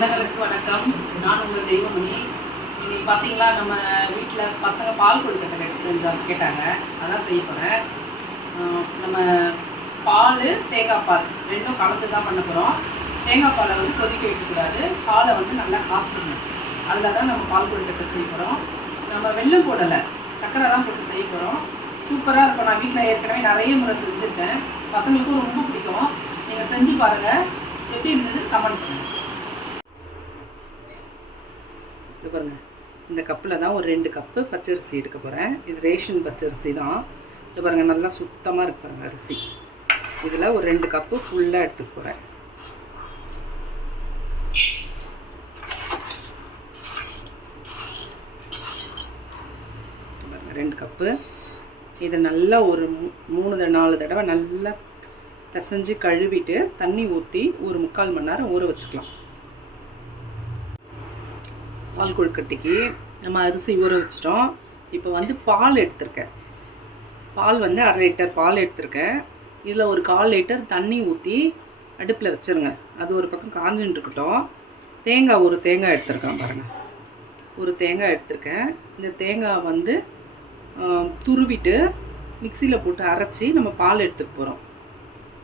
சொந்தங்களுக்கு வணக்கம். நான் உங்கள் தெய்வமணி. இன்னைக்கு பார்த்தீங்களா, நம்ம வீட்டில் பசங்க பால் கொழுக்கட்டை கேட்டாங்க. அதான் செய்ய போகிறேன். நம்ம பால், தேங்காய் பால் ரெண்டும் கலந்து தான் பண்ண போகிறோம். தேங்காய் பாலை வந்து கொதிக்க வைக்கக்கூடாது, பாலை வந்து நல்லா காய்ச்சிடணும். அதில் தான் நம்ம பால் கொழுக்கட்டை செய்ய போகிறோம். நம்ம வெல்லம் போடலை, சர்க்கரை தான் போட்டு செய்ய போகிறோம். சூப்பராக இருக்கும். நான் வீட்டில் ஏற்கனவே நிறைய முறை செஞ்சுருக்கேன். பசங்களுக்கும் ரொம்ப பிடிக்கும். நீங்கள் செஞ்சு பாருங்கள், எப்படி இருந்தது கமெண்ட் பண்ணுங்கள். இது பாருங்கள், இந்த கப்பில் தான் ஒரு 2 கப்பு பச்சரிசி எடுக்க போகிறேன். இது ரேஷன் பச்சரிசி தான். இது பாருங்கள், நல்லா சுத்தமாக இருக்கு பாருங்கள் அரிசி. இதில் ஒரு 2 கப்பு ஃபுல்லாக எடுத்துக்க போகிறேன். பாருங்கள் 2 கப்பு. இதை நல்லா ஒரு 3-4 தடவை நல்லா பிசைஞ்சு கழுவிட்டு தண்ணி ஊற்றி ஒரு 3/4 மணி நேரம் ஊற வச்சுக்கலாம். பால் கொழுக்கட்டைக்கு நம்ம அரிசி ஊற வச்சிட்டோம். இப்போ வந்து பால் எடுத்திருக்கேன். பால் வந்து 1/2 லிட்டர் பால் எடுத்திருக்கேன். இதில் ஒரு 1/4 லிட்டர் தண்ணி ஊற்றி அடுப்பில் வச்சுருங்க. அது ஒரு பக்கம் காஞ்சுட்டு இருக்கட்டும். தேங்காய், ஒரு தேங்காய் எடுத்திருக்கேன் பாருங்கள். ஒரு தேங்காய் எடுத்திருக்கேன். இந்த தேங்காய் வந்து துருவிட்டு மிக்சியில் போட்டு அரைச்சி நம்ம பால் எடுத்துக்க போகிறோம்.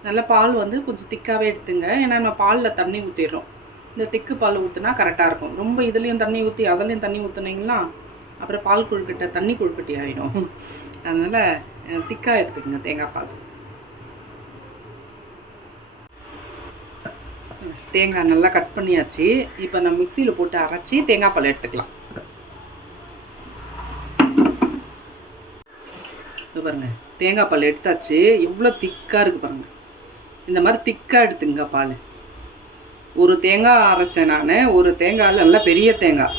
நல்ல பால் வந்து கொஞ்சம் திக்காகவே எடுத்துங்க, ஏன்னா நம்ம பாலில் தண்ணி ஊற்றிடுறோம். இந்த திக்கு பால் ஊற்றினா கரெக்டாக இருக்கும். ரொம்ப இதுலேயும் தண்ணி ஊற்றி அதுலேயும் தண்ணி ஊற்றுனீங்கன்னா அப்புறம் பால் கொழுக்கட்டை தண்ணி கொழுக்கட்டை ஆகிடும். அதனால் திக்காக எடுத்துக்கோங்க தேங்காய் பால். தேங்காய் நல்லா கட் பண்ணியாச்சு. இப்போ நம்ம மிக்சியில் போட்டு அரைச்சி தேங்காய் பால் எடுத்துக்கலாம். இது பாருங்கள், தேங்காய் பால் எடுத்தாச்சு. எவ்வளோ திக்காக இருக்குது பாருங்கள். இந்த மாதிரி திக்காக எடுத்துங்க பால். ஒரு தேங்காய் அரைச்சேன் நான். ஒரு தேங்காயில் நல்லா பெரிய தேங்காய்,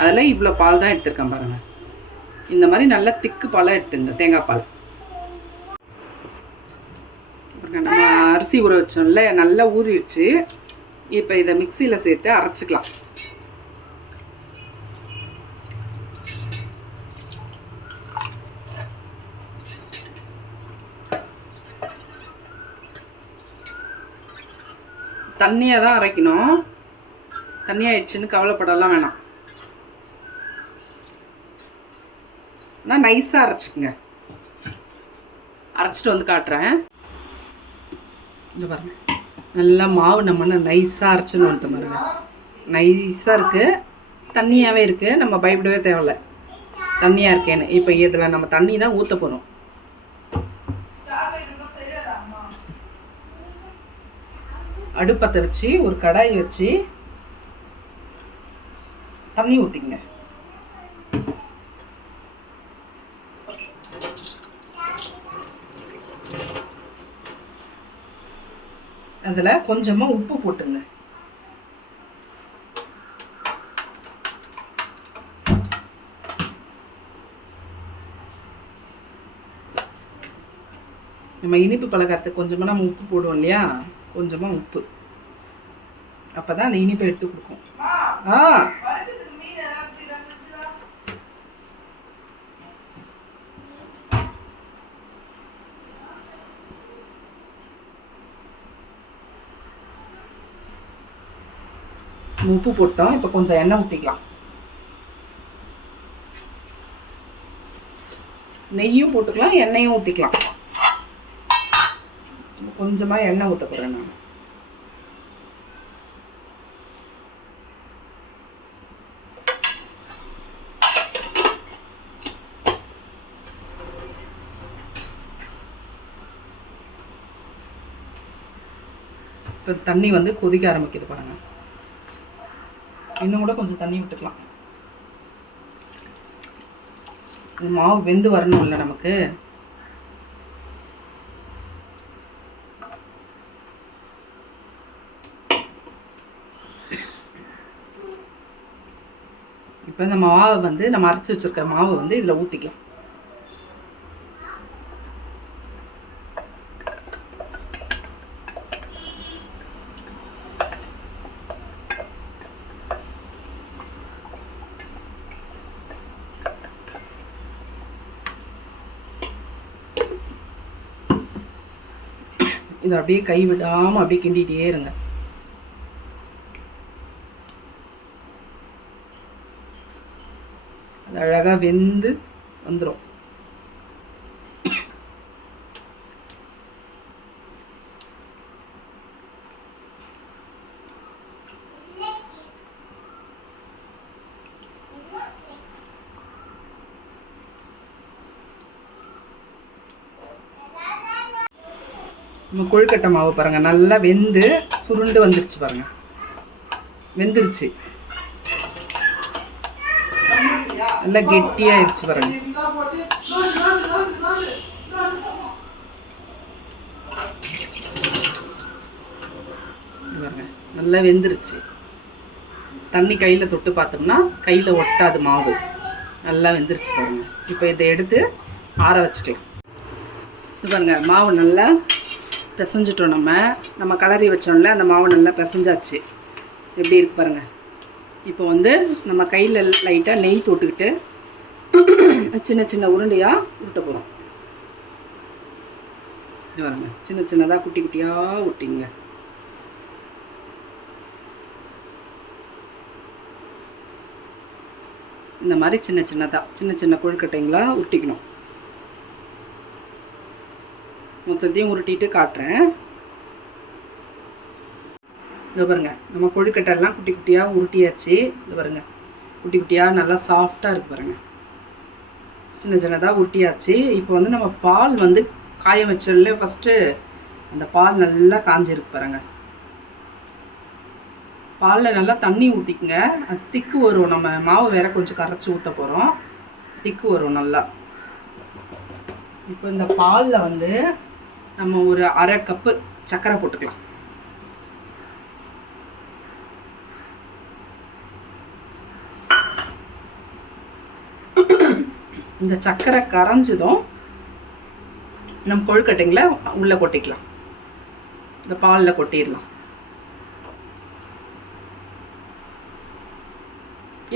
அதில் இவ்வளோ பால் தான் எடுத்துருக்கேன் பாருங்கள். இந்த மாதிரி நல்லா திக்கு பாலாக எடுத்துங்க தேங்காய் பால். நம்ம அரிசி ஊற வச்சோம்ல, நல்லா ஊறிடுச்சு. இப்போ இதை மிக்சியில் சேர்த்து அரைச்சிக்கலாம். தண்ணியாக தான் அரைக்கணும். தண்ணியாகிடுச்சுன்னு கவலைப்படலாம் வேணாம். ஆனால் நைஸாக அரைச்சிக்கோங்க. அரைச்சிட்டு வந்து காட்டுறேன். இங்கே பாருங்கள், நல்லா மாவு நம்ம நைஸாக அரைச்சின்னு வந்துட்டு பாருங்க. நைஸாக இருக்குது, தண்ணியாகவே இருக்குது. நம்ம பயப்படவே தேவையில்லை தண்ணியாக இருக்கேன்னு. இப்போ இதில் நம்ம தண்ணி தான் ஊற்ற போகிறோம். அடுப்பத்தை வச்சு ஒரு கடாய் வச்சு தண்ணி ஊற்றிங்க. அதில் கொஞ்சமாக உப்பு போட்டுங்க. நம்ம இனிப்பு பலகாரத்துக்கு கொஞ்சமாக நம்ம உப்பு போடுவோம் இல்லையா, கொஞ்சமாக உப்பு. அப்போ தான் அந்த இனிப்பை எடுத்து கொடுக்கும். உப்பு போட்டோம். இப்போ கொஞ்சம் எண்ணெய் ஊற்றிக்கலாம். நெய்யும் போட்டுக்கலாம், எண்ணெயும் ஊற்றிக்கலாம். கொஞ்சமாக எண்ணெய் ஊற்ற போகிறேன் நான். இப்போ தண்ணி வந்து கொதிக்க ஆரம்பிக்குது பாருங்கள். இன்னும் கூட கொஞ்சம் தண்ணி விட்டுக்கலாம். இது மாவு வெந்து வரணும் இல்லை நமக்கு. இப்போ இந்த மாவை வந்து நம்ம அரைச்சி வச்சுருக்க மாவை வந்து இதில் ஊற்றிக்கலாம். இதை அப்படியே கை விடாமல் அப்படியே கிண்டிகிட்டே இருங்க. அது அழகாக வெந்து வந்துடும். நம்ம கொழுக்கட்டை மாவு பாருங்கள் நல்லா வெந்து சுருண்டு வந்துருச்சு பாருங்கள். வெந்துருச்சு, நல்லா கெட்டியாகிடுச்சு பாருங்கள். பாருங்கள் நல்லா வெந்துருச்சு. தண்ணி கையில் தொட்டு பார்த்தோம்னா கையில் ஒட்டாது, மாவு நல்லா வெந்துருச்சு பாருங்கள். இப்போ இதை எடுத்து ஆற வச்சுக்கலாம். இது பாருங்கள் மாவு நல்லா பிசைஞ்சிட்டோம். நம்ம கலரி வச்சோம்ல, அந்த மாவு நல்லா பிசைஞ்சாச்சு. எப்படி இருக்கு பாருங்கள். இப்போ வந்து நம்ம கையில் லைட்டாக நெய் தொட்டுக்கிட்டு சின்ன சின்ன உருண்டையாக உருட்ட போகிறோம். பாருங்க சின்ன சின்னதாக குட்டி குட்டியாக உருட்டிங்க. இந்த மாதிரி சின்ன சின்னதாக சின்ன சின்ன கொழுக்கட்டைங்களாக உருட்டிக்கணும். மொத்தத்தையும் உருட்டிட்டு காட்டுறேன். இந்த பாருங்க நம்ம கொழுக்கட்டைலாம் குட்டி குட்டியாக உருட்டியாச்சு. இந்த பாருங்க குட்டி குட்டியாக நல்லா சாஃப்டாக இருக்குது பாருங்கள். சின்ன சின்னதாக உருட்டியாச்சு. இப்போ வந்து நம்ம பால் வந்து காய வச்சதுல ஃபஸ்ட்டு அந்த பால் நல்லா காஞ்சிருக்கு பாருங்கள். பாலில் நல்லா தண்ணி ஊற்றிக்குங்க. அது திக்கு வரும். நம்ம மாவு வேற கொஞ்சம் கரைச்சி ஊற்ற போகிறோம். திக்கு வரும் நல்லா. இப்போ இந்த பாலில் வந்து நம்ம ஒரு அரை கப்பு சர்க்கரை போட்டுக்கலாம். இந்த சர்க்கரை கரைஞ்சதும் நம்ம கொழுக்கட்டைங்களை உள்ளே கொட்டிக்கலாம். இந்த பாலில் கொட்டிடலாம்.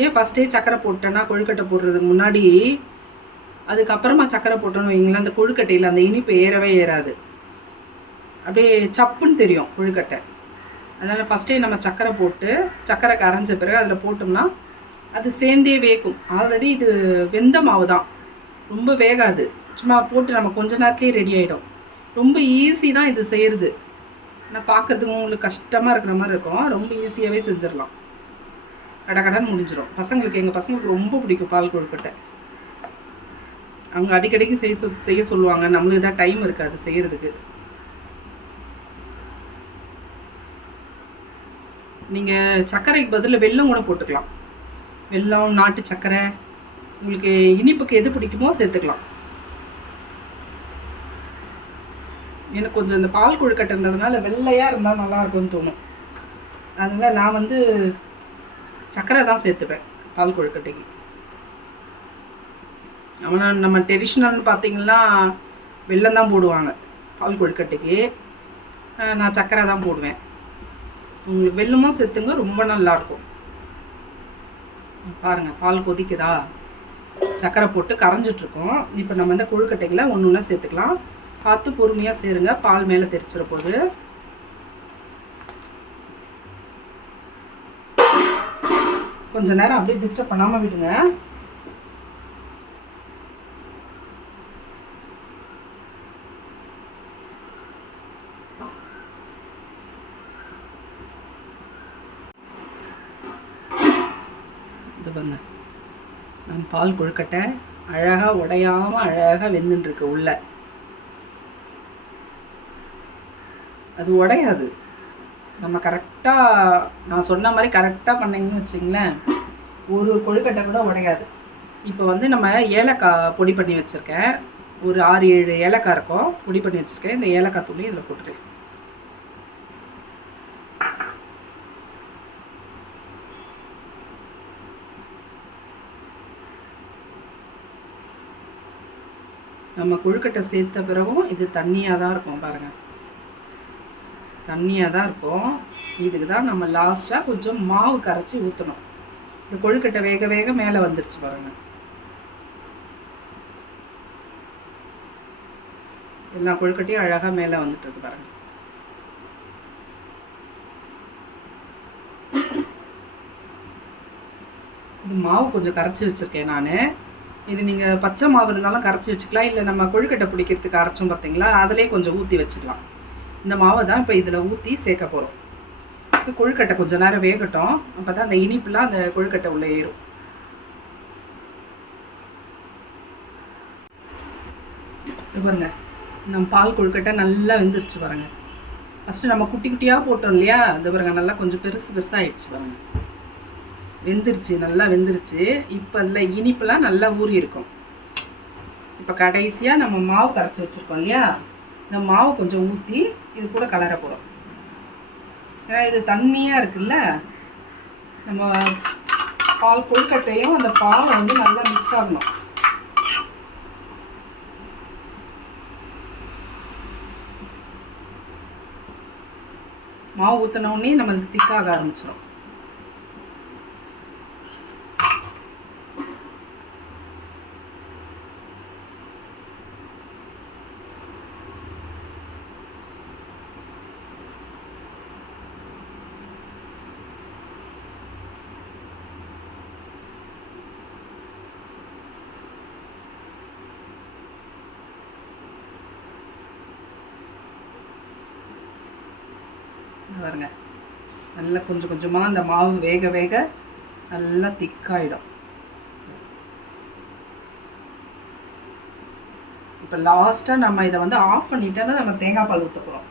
ஏன் ஃபஸ்ட்டே சர்க்கரை போட்டேன்னா கொழுக்கட்டை போடுறதுக்கு முன்னாடி அதுக்கப்புறமா சர்க்கரை போட்டோன்னு வைங்களேன், அந்த கொழுக்கட்டையில் அந்த இனிப்பு ஏறவே ஏறாது. அப்படியே சப்புன்னு தெரியும் கொழுக்கட்டை. அதனால் ஃபஸ்ட்டே நம்ம சர்க்கரை போட்டு சர்க்கரை கரைஞ்ச பிறகு அதில் போட்டோம்னா அது சேர்ந்தே வேகும். ஆல்ரெடி இது வெந்த மாவு தான், ரொம்ப வேகாது. சும்மா போட்டு நம்ம கொஞ்ச நேரத்துலேயே ரெடி ஆகிடும். ரொம்ப ஈஸி தான் இது செய்கிறது. ஆனால் பார்க்குறதுக்கு உங்களுக்கு கஷ்டமாக இருக்கிற மாதிரி இருக்கும். ரொம்ப ஈஸியாகவே செஞ்சிடலாம். கடகடன்னு முடிஞ்சிடும். பசங்களுக்கு, எங்கள் பசங்களுக்கு ரொம்ப பிடிக்கும் பால் கொழுக்கட்டை. அவங்க அடிக்கடிக்கு செய்ய சொல்லுவாங்க. நம்மளுக்கு தான் டைம் இருக்காது செய்கிறதுக்கு. நீங்கள் சர்க்கரைக்கு பதில் வெல்லம் கூட போட்டுக்கலாம். வெல்லம், நாட்டு சர்க்கரை, உங்களுக்கு இனிப்புக்கு எது பிடிக்குமோ சேர்த்துக்கலாம். எனக்கு கொஞ்சம் இந்த பால் கொழுக்கட்டைன்றதுனால வெள்ளையாக இருந்தால் நல்லாயிருக்கும்னு தோணும். அதனால் நான் வந்து சர்க்கரை தான் சேர்த்துப்பேன் பால் கொழுக்கட்டைக்கு. ஆனால் நம்ம ட்ரெடிஷ்னல்னு பார்த்திங்கன்னா வெல்லம் தான் போடுவாங்க பால் கொழுக்கட்டைக்கு. நான் சர்க்கரை தான் போடுவேன். உங்களுக்கு வெல்லமும் சேர்த்துங்க, ரொம்ப நல்லாயிருக்கும். பாருங்கள் பால் கொதிக்குதா, சர்க்கரை போட்டு கரைஞ்சிட்ருக்கோம். இப்போ நம்ம இந்த கொழுக்கட்டைகளை ஒன்று ஒன்றா சேர்த்துக்கலாம். பார்த்து பொறுமையாக சேருங்க, பால் மேலே தெரிச்சிட போகுது. கொஞ்ச நேரம் அப்படியே டிஸ்டர்ப் பண்ணாமல் விடுங்க. இது பாருங்க நம்ம பால் கொழுக்கட்டை அழகாக உடையாமல் அழகாக வெந்துட்டுருக்கு. உள்ள அது உடையாது. நம்ம கரெக்டாக நான் சொன்ன மாதிரி கரெக்டாக பண்ணிங்கன்னு வச்சிங்களேன், ஒரு கொழுக்கட்டை கூட உடையாது. இப்போ வந்து நம்ம ஏலக்காய் பொடி பண்ணி வச்சுருக்கேன். ஒரு 6-7 ஏலக்காய் இருக்கும், பொடி பண்ணி வச்சுருக்கேன். இந்த ஏலக்காய் தூளி இதில் போட்டுருக்கேன். நம்ம கொழுக்கட்டை சேர்த்த பிறகும் இது தண்ணியாக தான் இருக்கும் பாருங்கள். தண்ணியாக தான் இருக்கும். இதுக்கு தான் நம்ம லாஸ்ட்டாக கொஞ்சம் மாவு கரைச்சி ஊற்றணும். இந்த கொழுக்கட்டை வேக வேக மேலே வந்துடுச்சு பாருங்கள். எல்லா கொழுக்கட்டையும் அழகாக மேலே வந்துட்டு இருக்கு பாருங்கள். இது மாவு கொஞ்சம் கரைச்சி வச்சுருக்கேன் நான். இது நீங்கள் பச்சை மாவு இருந்தாலும் கரைச்சி வச்சுக்கலாம், இல்லை நம்ம கொழுக்கட்டை பிடிக்கிறதுக்கு அரைச்சோம் பார்த்தீங்களா, அதிலே கொஞ்சம் ஊற்றி வச்சுக்கலாம். இந்த மாவை தான் இப்போ இதில் ஊற்றி சேர்க்க போகிறோம். இது கொழுக்கட்டை கொஞ்சம் நேரம் வேகட்டும், அப்போ தான் அந்த இனிப்புலாம் அந்த கொழுக்கட்டை உள்ளே ஏறும். இது பாருங்க, நம்ம பால் கொழுக்கட்டை நல்லா வெந்துருச்சு பாருங்க. ஃபஸ்ட்டு நம்ம குட்டி குட்டியாக போட்டோம் இல்லையா, இது பாருங்க நல்லா கொஞ்சம் பெருசாக ஆயிடுச்சு பாருங்க. வெந்துருச்சு, நல்லா வெந்துருச்சு. இப்போ இல்லை இனிப்புலாம் நல்லா ஊறி இருக்கும். இப்போ கடைசியாக நம்ம மாவு கரைச்சி வச்சுருக்கோம் இல்லையா, இந்த மாவு கொஞ்சம் ஊற்றி இது கூட கலர போகிறோம். ஏன்னா இது தண்ணியாக இருக்குல்ல, நம்ம பால் கொழுக்கட்டையும் அந்த பால் வந்து நல்லா மிக்ஸ் ஆகணும். மாவு ஊற்றினோடனே நம்மளுக்கு திக்காக ஆரம்பிச்சிடும். பாருங்க, நல்லா கொஞ்சம் கொஞ்சமாக அந்த மாவு வேக வேக நல்லா திக்காயிடும். இப்போ லாஸ்ட்டாக நம்ம இதை வந்து ஆஃப் பண்ணிட்டோன்னா நம்ம தேங்காய் பால் ஊற்ற போகிறோம்.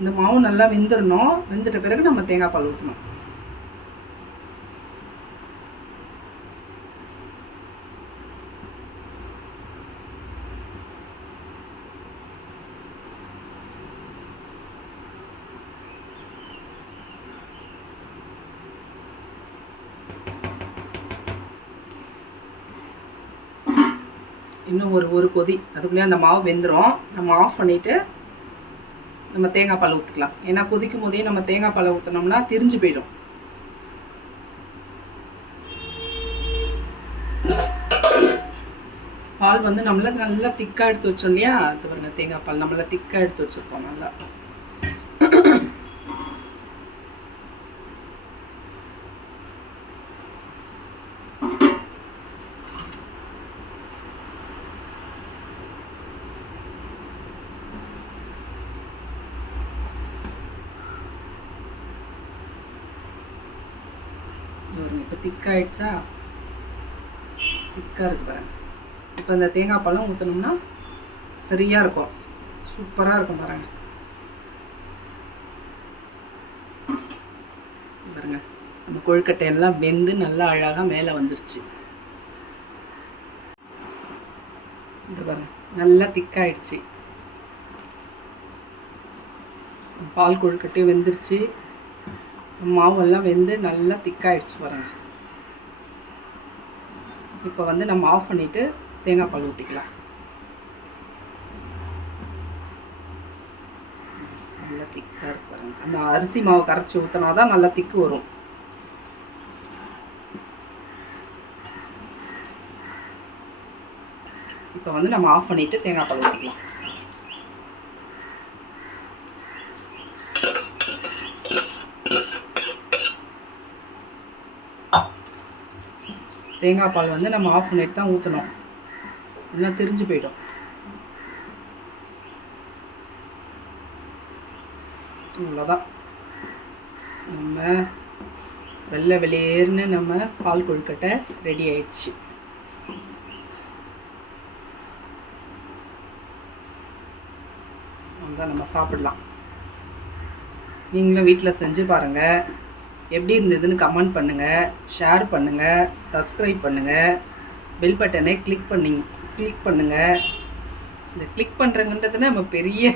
இந்த மாவு நல்லா வெந்துடணும், வெந்துட்ட பிறகு நம்ம தேங்காய் பால் ஊற்றணும். இன்னும் ஒரு கொதி, அதுக்குள்ளேயே அந்த மாவு வெந்துடும். நம்ம ஆஃப் பண்ணிவிட்டு நம்ம தேங்காய் பால் ஊற்றிக்கலாம். ஏன்னா கொதிக்கும் போதே நம்ம தேங்காய் பாலை ஊற்றினோம்னா திரிஞ்சு போயிடும். பால் வந்து நம்மள நல்லா திக்காக எடுத்து வச்சோம் இல்லையா, அது பாருங்க தேங்காய் பால் நம்மள திக்காக எடுத்து வச்சுருக்கோம் நல்லா. இப்போ திக்காயிடுச்சா, திக்காக இருக்குது பாருங்க. இப்போ இந்த தேங்காய் பாலும் ஊற்றினோம்னா சரியாக இருக்கும், சூப்பராக இருக்கும் பாருங்க. பாருங்க நம்ம கொழுக்கட்டை எல்லாம் வெந்து நல்லா அழகாக மேலே வந்துருச்சு. இங்கே பாருங்க நல்லா திக்காயிடுச்சு. பால் கொழுக்கட்டையும் வெந்துருச்சு, மாவெல்லாம் வெந்து நல்லா திக்காயிடுச்சு பாருங்க. இப்போ வந்து நம்ம ஆஃப் பண்ணிவிட்டு தேங்காய் பால் ஊற்றிக்கலாம். நல்லா திக்காக இருக்கு பாருங்க. அந்த அரிசி மாவு கரைச்சி ஊற்றினா தான் நல்லா திக்கு வரும். இப்போ வந்து நம்ம ஆஃப் பண்ணிவிட்டு தேங்காய் பால் ஊற்றிக்கலாம். தேங்காய் பால் வந்து நம்ம ஆஃப் பண்ணிட்டு தான் ஊற்றணும், இல்லைன்னா திரிஞ்சு போயிடும். அவ்வளோதான், நம்ம வெள்ளை வெளியேறுன்னு நம்ம பால் கொழுக்கட்டை ரெடி ஆயிடுச்சு. அதான் நம்ம சாப்பிடலாம். நீங்களும் வீட்டில் செஞ்சு பாருங்கள். எப்படி இருந்ததுன்னு கமெண்ட் பண்ணுங்கள், ஷேர் பண்ணுங்கள், சப்ஸ்கிரைப் பண்ணுங்கள், பெல் பட்டனை கிளிக் பண்ணுங்கள். இந்த கிளிக் பண்ணுறங்கன்றதுல நம்ம பெரிய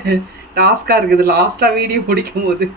டாஸ்காக இருக்குது லாஸ்ட்டாக வீடியோ முடிக்கும் போது.